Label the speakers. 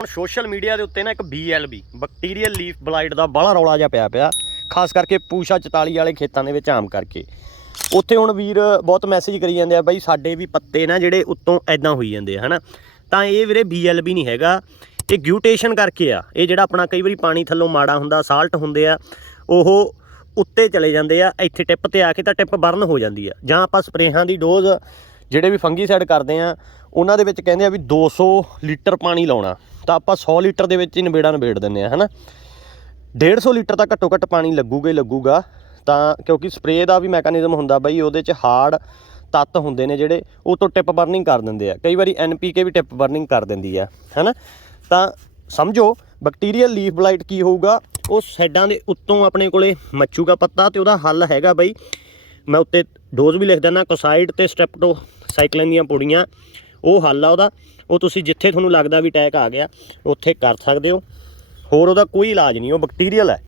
Speaker 1: ਹੁਣ social media ਦੇ ਉੱਤੇ ਨਾ ਇੱਕ BLB ਬੈਕਟੀਰੀਅਲ ਲੀਫ ਬਲਾਈਟ ਦਾ ਬੜਾ ਰੌਲਾ ਜਿਹਾ ਪਿਆ ਪਿਆ, ਖਾਸ ਕਰਕੇ ਪੂਸ਼ਾ 44 ਵਾਲੇ ਖੇਤਾਂ ਦੇ ਵਿੱਚ ਆਮ ਕਰਕੇ। ਉੱਥੇ ਹੁਣ ਵੀਰ ਬਹੁਤ ਮੈਸੇਜ ਕਰੀ ਜਾਂਦੇ ਆ, ਬਾਈ ਸਾਡੇ ਵੀ ਪੱਤੇ ਨਾ ਜਿਹੜੇ ਉੱਤੋਂ ਐਦਾਂ ਹੋਈ ਜਾਂਦੇ ਆ, ਹਨਾ? ਤਾਂ ਇਹ ਵੀਰੇ BLB ਨਹੀਂ ਹੈਗਾ। ਇਹ ਗਿਊਟੇਸ਼ਨ ਕਰਕੇ ਆ, ਇਹ ਜਿਹੜਾ ਆਪਣਾ ਕਈ ਵਾਰੀ ਪਾਣੀ ਥੱਲੋਂ ਮਾੜਾ ਹੁੰਦਾ ਸਾਲਟ ਹੁੰਦੇ ਆ, ਉਹ ਉੱਤੇ ਚਲੇ ਜਾਂਦੇ ਆ, ਇੱਥੇ ਟਿਪ ਤੇ ਆ ਕੇ ਤਾਂ ਟਿਪ ਬਰਨ ਹੋ ਜਾਂਦੀ ਆ। ਜਾਂ ਆਪਾਂ ਸਪਰੇਹਾਂ ਦੀ ਡੋਜ਼ ਜਿਹੜੇ ਵੀ ਫੰਗੀਸਾਈਡ ਕਰਦੇ ਆ, ਉਹਨਾਂ ਦੇ ਵਿੱਚ ਕਹਿੰਦੇ ਆ ਵੀ 200 ਲੀਟਰ ਪਾਣੀ ਲਾਉਣਾ। ਤਾਂ ਆਪਾਂ 100 ਲੀਟਰ ਦੇ ਵਿੱਚ ਹੀ ਨਵੇੜਾ ਨਵੇੜ ਦਿੰਦੇ ਆ, ਹਨਾ? 150 ਲੀਟਰ ਤਾਂ ਘੱਟੋ ਘੱਟ ਪਾਣੀ ਲੱਗੂਗਾ ਹੀ ਲੱਗੂਗਾ। ਤਾਂ ਕਿਉਂਕਿ ਸਪਰੇਅ ਦਾ ਵੀ ਮੈਕੈਨਿਜ਼ਮ ਹੁੰਦਾ ਬਈ, ਉਹਦੇ 'ਚ ਹਾਰਡ ਤੱਤ ਹੁੰਦੇ ਨੇ ਜਿਹੜੇ, ਉਹ ਤੋਂ ਟਿਪ ਬਰਨਿੰਗ ਕਰ ਦਿੰਦੇ ਆ। ਕਈ ਵਾਰੀ ਐਨਪੀਕੇ ਵੀ ਟਿਪ ਬਰਨਿੰਗ ਕਰ ਦਿੰਦੀ ਆ, ਹੈਨਾ? ਤਾਂ ਸਮਝੋ, ਬੈਕਟੀਰੀਅਲ ਲੀਫ ਬਲਾਈਟ ਕੀ ਹੋਊਗਾ? ਉਹ ਸਾਈਡਾਂ ਦੇ ਉੱਤੋਂ ਆਪਣੇ ਕੋਲੇ ਮੱਛੂਗਾ ਪੱਤਾ ਤੇ ਉਹਦਾ ਹੱਲ ਹੈਗਾ ਬਈ। ਮੈਂ ਉੱਤੇ ਡੋਜ਼ ਵੀ ਲਿਖ ਦਿੰਦਾ, ਕੋਸਾਈਡ ਤੇ ਸਟ੍ਰੈਪਟੋ ਸਾਈਕਲਿਨ ਦੀਆਂ ਪੁੜੀਆਂ, ਉਹ ਹੱਲ ਆ ਉਹਦਾ, ਉਹ ਤੁਸੀਂ ਜਿੱਥੇ ਤੁਹਾਨੂੰ ਲੱਗਦਾ ਵੀ ਅਟੈਕ ਆ ਗਿਆ, ਉੱਥੇ ਕਰ ਸਕਦੇ ਹੋ। ਹੋਰ ਉਹਦਾ ਕੋਈ ਇਲਾਜ ਨਹੀਂ, ਉਹ ਬੈਕਟੀਰੀਅਲ ਹੈ।